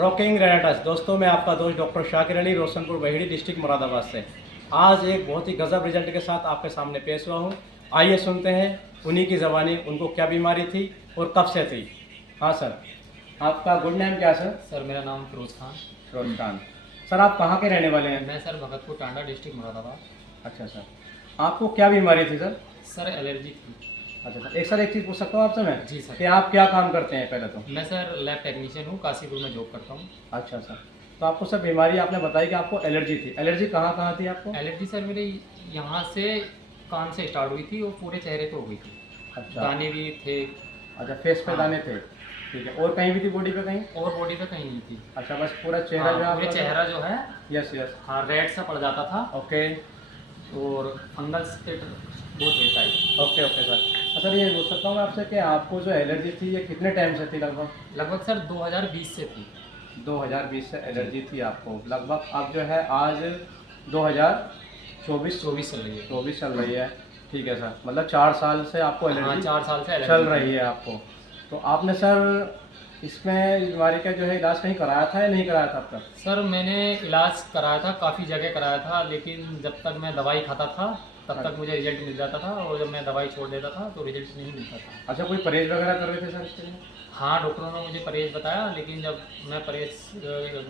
Rocking रेनाटस। दोस्तों, मैं आपका दोस्त डॉक्टर शाकिर अली, रोशनपुर बहेड़ी, डिस्ट्रिक्ट मुरादाबाद से आज एक बहुत ही गजब रिजल्ट के साथ आपके सामने पेश हुआ हूँ। आइए सुनते हैं उन्हीं की ज़बानी, उनको क्या बीमारी थी और कब से थी। हाँ सर, आपका गुड नेम क्या है सर? सर मेरा नाम फिरोज़ खान। फिरोज खान। सर, आप कहाँ के रहने वाले हैं? मैं सर भगतपुर टांडा डिस्ट्रिक्ट मुरादाबाद। अच्छा सर, आपको क्या बीमारी थी सर? सर एलर्जी थी। अच्छा सर, एक चीज़ पूछ सकता हूँ आपसे मैं? जी सर। कि आप क्या काम करते हैं पहले तो? मैं सर लैब टेक्नीशियन हूँ, काशीपुर में जॉब करता हूँ। अच्छा सर, तो आपको सर बीमारी आपने बताई कि आपको एलर्जी थी। एलर्जी कहाँ कहाँ थी आपको? एलर्जी सर मेरे यहाँ से कान से स्टार्ट हुई थी और पूरे चेहरे पे हो गई थी। अच्छा। दाने भी थे। अच्छा, फेस पे हाँ। दाने थे। ठीक है, और कहीं भी थी बॉडी पे कहीं? और बॉडी पे कहीं नहीं थी। अच्छा, बस पूरा चेहरा जो है पूरे आपका? चेहरा जो है, यस यस। हाँ, रेड सा पड़ जाता था ओके और फंगस के बहुत रहता है। Okay okay sir. सर, ये पूछ सकता हूँ मैं आपसे कि आपको जो एलर्जी थी ये कितने टाइम से थी लगभग? लगभग सर 2020 से थी। 2020 से एलर्जी थी आपको लगभग। अब जो है आज 2024 24 चल रही है। 24 चल रही है। ठीक है सर, मतलब 4 साल से आपको हाँ, एलर्जी 4 साल से चल एलर्जी रही है आपको। तो आपने सर इसमें इस बीमारी का जो है इलाज कहीं कराया था या नहीं कराया था अब तक? सर मैंने इलाज कराया था, काफ़ी जगह कराया था, लेकिन जब तक मैं दवाई खाता था तब तक मुझे रिजल्ट मिल जाता था, और जब मैं दवाई छोड़ देता था तो रिजल्ट नहीं मिलता था। अच्छा, कोई परहेज वगैरह कर रहे थे सर इसके लिए? हाँ, डॉक्टरों ने मुझे परहेज़ बताया, लेकिन जब मैं परहेज़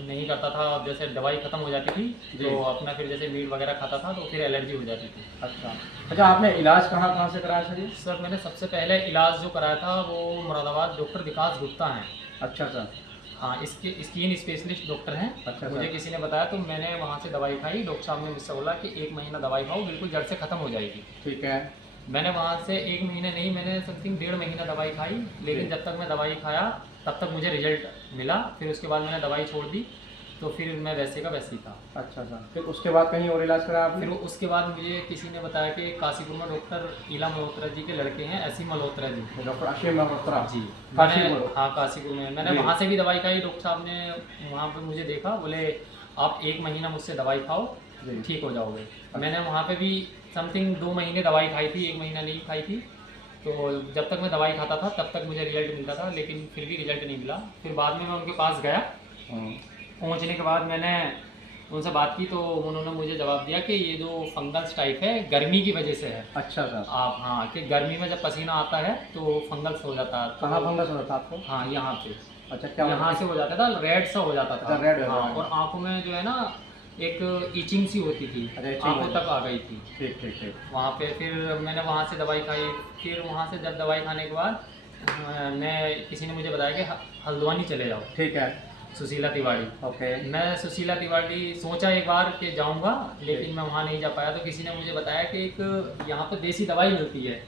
नहीं करता था और जैसे दवाई ख़त्म हो जाती थी तो अपना फिर जैसे मीट वगैरह खाता था तो फिर एलर्जी हो जाती थी। अच्छा अच्छा, आपने इलाज कहाँ कहाँ से कराया सर ये? सर मैंने सबसे पहले इलाज जो कराया था वो मुरादाबाद डॉक्टर विकास गुप्ता हैं। अच्छा सर। हाँ, इसके स्किन स्पेशलिस्ट डॉक्टर हैं। अच्छा मुझे सर। किसी ने बताया तो मैंने वहाँ से दवाई खाई। डॉक्टर साहब ने मुझसे बोला कि 1 महीना दवाई खाओ, बिल्कुल जड़ से ख़त्म हो जाएगी। ठीक है। मैंने वहाँ से 1 महीने नहीं, मैंने समथिंग 1.5 महीना दवाई खाई, लेकिन जब तक मैं दवाई खाया तब तक मुझे रिजल्ट मिला। फिर उसके बाद मैंने दवाई छोड़ दी तो फिर मैं वैसे का वैसे ही था। अच्छा सर, फिर उसके बाद कहीं और इलाज कराया आपने? फिर उसके बाद मुझे किसी ने बताया कि काशीपुर में डॉक्टर ईला मल्होत्रा जी के लड़के हैं, असीम मल्होत्रा जी। डॉक्टर असीम मल्होत्रा जी। काशीपुर? हाँ, काशीपुर में मैंने वहाँ से भी दवाई खाई। डॉक्टर साहब ने वहाँ पे मुझे देखा, बोले आप 1 महीना मुझसे दवाई खाओ, ठीक हो जाओगे। मैंने वहाँ पे भी समथिंग 2 महीने दवाई खाई थी, 1 महीना नहीं खाई थी। तो जब तक मैं दवाई खाता था तब तक मुझे रिजल्ट मिलता था, लेकिन फिर भी रिजल्ट नहीं मिला। फिर बाद में मैं उनके पास गया। पहुँचने के बाद मैंने उनसे बात की तो उन्होंने मुझे जवाब दिया कि ये जो फंगस टाइप है गर्मी की वजह से है। अच्छा सर। आप, हाँ, कि गर्मी में जब पसीना आता है तो फंगस हो जाता है। तो कहाँ फंगस हो रहा था आपको? हाँ, यहाँ पे। अच्छा, क्या यहाँ से हो जाता था, रेड सा हो जाता था। अच्छा, रेड हो हाँ, जाता था। और आंखों में जो है ना एक इचिंग सी होती थी, अच्छा, itching आंखों हो तक आ गई थी। ठीक ठीक ठीक। वहाँ पे फिर मैंने वहाँ से दवाई खाई। फिर वहाँ से जब दवाई खाने के बाद मैं, किसी ने मुझे बताया कि हल्द्वानी चले जाओ, ठीक है। सुशीला तिवारी। ओके। मैं सुशीला तिवारी सोचा एक बार कि जाऊंगा, लेकिन मैं वहाँ नहीं जा पाया। तो किसी ने मुझे बताया कि एक यहाँ पे देसी दवाई मिलती है,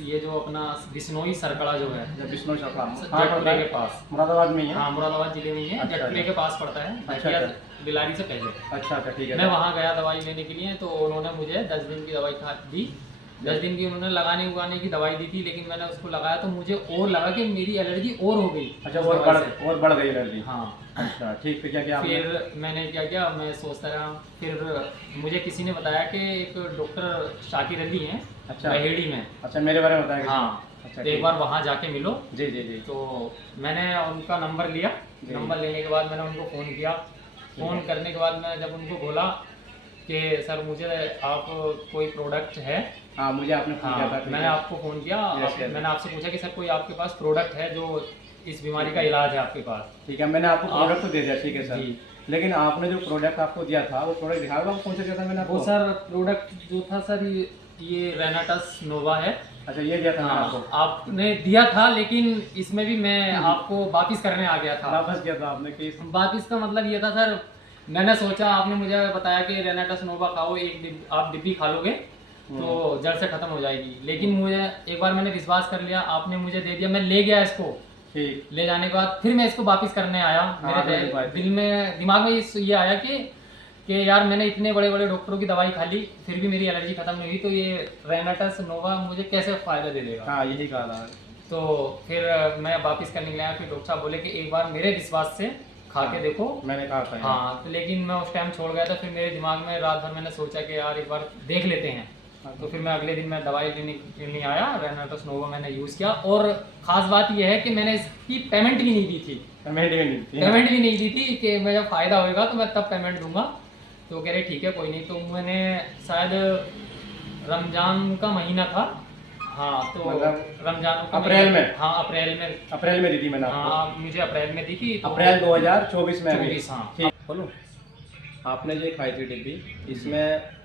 ये जो अपना बिश्नोई सरकड़ा जो है, बिश्नोई सरकड़ा जटपुरे के पास, मुरादाबाद में ही है? हाँ, मुरादाबाद जिले में ही है। अच्छा, जटपुरे के पास पड़ता है, अच्छा, भटिया अच्छा। बिलारी से पहले। अच्छा अच्छा, ठीक है। मैं वहाँ गया दवाई लेने के लिए, तो उन्होंने मुझे 10 दिन की दवाई दी। 10 दिन की उन्होंने लगाने उगाने की दवाई दी थी, लेकिन मैंने उसको लगाया तो मुझे और लगा कि मेरी एलर्जी और हो गई। अच्छा, और बढ़ गई एलर्जी? हाँ। अच्छा, ठीक। फिर क्या किया आपने? फिर मैंने क्या किया, मैं सोचता रहा। फिर मुझे किसी ने बताया कि एक डॉक्टर शाकिर अली हैं, अच्छा, बहेड़ी में। अच्छा, मेरे बारे में बताया किसी ने? हाँ, अच्छा, तो एक बार वहाँ जाके मिलो। जी जी जी। तो मैंने उनका नंबर लिया। नंबर लेने के बाद मैंने उनको फ़ोन किया। फ़ोन करने के बाद मैं जब उनको बोला कि सर मुझे आप कोई प्रोडक्ट है। हाँ, मुझे आपने फ़ोन किया था। मैंने आपको फ़ोन किया। मैंने आपसे पूछा कि सर कोई आपके पास प्रोडक्ट है जो इस बीमारी का इलाज है आपके पास? ठीक है, मैंने आपको प्रोडक्ट तो दे दिया, ठीक है सर। जी। लेकिन आपने जो प्रोडक्ट आपको दिया था वो प्रोडक्ट दिखाया था, कौन सा दिया था मैंने आपको? वो सर प्रोडक्ट जो था सर, ये रेनाटस नोवा है। अच्छा, ये दिया था मैंने आपको? आपने दिया था, लेकिन इसमें भी मैं आपको वापिस करने आ गया था। वापस किया था आपने? कि वापिस का मतलब ये था सर, मैंने सोचा, आपने मुझे बताया कि रेनाटस नोवा खाओ, आप डिब्बी खा लोगे तो जड़ से खत्म हो जाएगी। लेकिन मुझे एक बार मैंने विश्वास कर लिया, आपने मुझे दे दिया, मैं ले गया इसको। ठीक। ले जाने के बाद फिर मैं इसको वापिस करने आया। मेरे दिल में, दिमाग में ये आया कि यार मैंने इतने बड़े बड़े डॉक्टरों की दवाई खा ली, फिर भी मेरी एलर्जी खत्म नहीं हुई, तो ये रेनाटस नोवा मुझे कैसे फ़ायदा दे देगा। हाँ, यही कहा था। तो फिर मैं वापस करने के लिए आया। फिर डॉक्टर साहब बोले कि एक बार मेरे विश्वास से खा के देखो। मैंने कहा था। हाँ, तो लेकिन मैं उस टाइम छोड़ गया था। फिर मेरे दिमाग में रात भर मैंने सोचा कि यार एक बार देख लेते हैं। तो फिर मैं अगले दिन मैं दवाई लेने आया, रेनाटस नोवा मैंने यूज़ किया। और ख़ास बात यह है कि मैंने इसकी पेमेंट भी नहीं दी थी, पेमेंट भी नहीं दी थी कि मैं जब फ़ायदा होएगा तो मैं तब पेमेंट दूंगा। तो कह रहे ठीक है कोई नहीं। तो मैंने शायद रमज़ान का महीना था, हाँ, तो मतलब रमज़ान का अप्रैल में? हाँ, अप्रैल में दी थी मैंने आपको। हाँ, मुझे अप्रैल में दी थी। तो अप्रैल 2024 में। 24, हाँ। ठीक, बोलो। आपने जो खाई थी डिब्बी, इसमें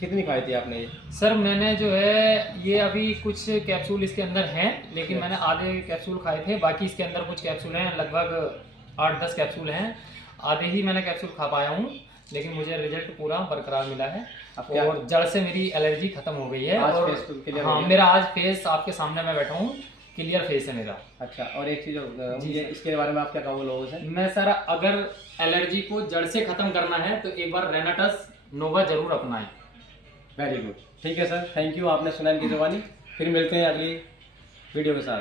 कितनी खाई थी आपने ये? सर मैंने जो है ये अभी कुछ कैप्सूल इसके अंदर हैं, लेकिन मैंने आधे कैप्सूल खाए थे, बाकी इसके अंदर कुछ कैप्सूल हैं, लगभग 8-10 कैप्सूल हैं। आधे ही मैंने कैप्सूल खा पाया हूँ, लेकिन मुझे रिजल्ट पूरा बरकरार मिला है और जड़ से मेरी एलर्जी खत्म हो गई है। आज और फेस तो क्लियर हाँ, हो गया? मेरा आज फेस आपके सामने मैं बैठा हूँ, क्लियर फेस है मेरा। अच्छा, और एक चीज़ जी मुझे सर। इसके बारे में आप क्या कहोगे लोगों से? मैं सर अगर एलर्जी को जड़ से खत्म करना है तो एक बार रेनाटस नोवा जरूर अपनाएं। वेरी गुड, ठीक है सर, थैंक यू, आपने सुना इनकी ज़ुबानी। फिर मिलते हैं अगली वीडियो के साथ।